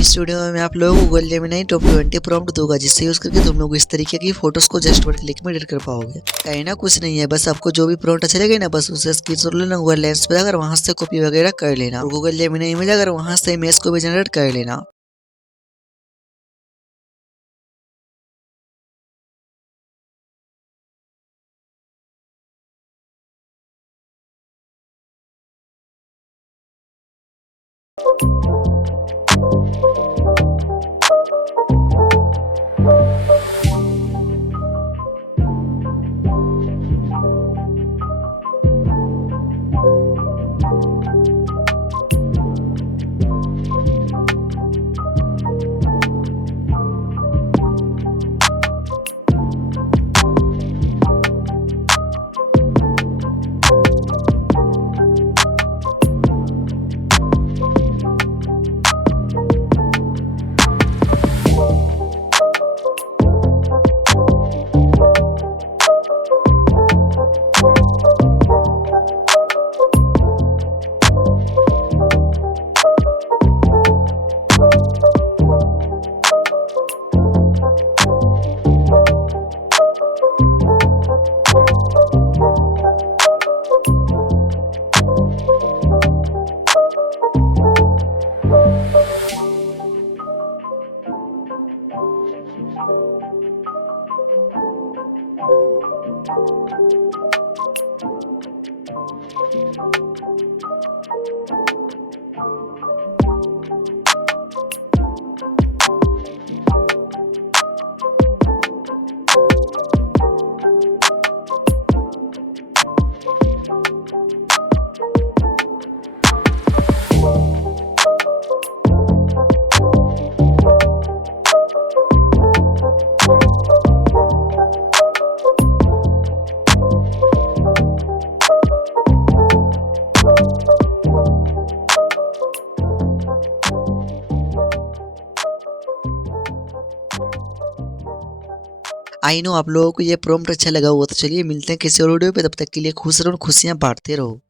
इस वीडियो में मैं आप लोगों को गूगल जेमिनी टॉप 20 प्रॉम्प्ट दूंगा, जिससे यूज करके तुम लोग इस तरीके की फोटोज को जस्ट वन क्लिक में एडिट कर पाओगे। कहीं ना कुछ नहीं है, बस आपको जो भी प्रॉम्प्ट अच्छा लगे ना, बस उसे स्क्रीनशॉट लेना, गूगल लेंस पे जाकर वहां से कॉपी वगैरह कर लेना और गूगल जेमिनी में जाकर वहां से इमेज को भी जनरेट कर लेना। आई नो आप लोगों को ये प्रॉम्प्ट अच्छा लगा हुआ, तो चलिए मिलते हैं किसी और वीडियो पे। तब तक के लिए खुश रहो और खुशियां बांटते रहो।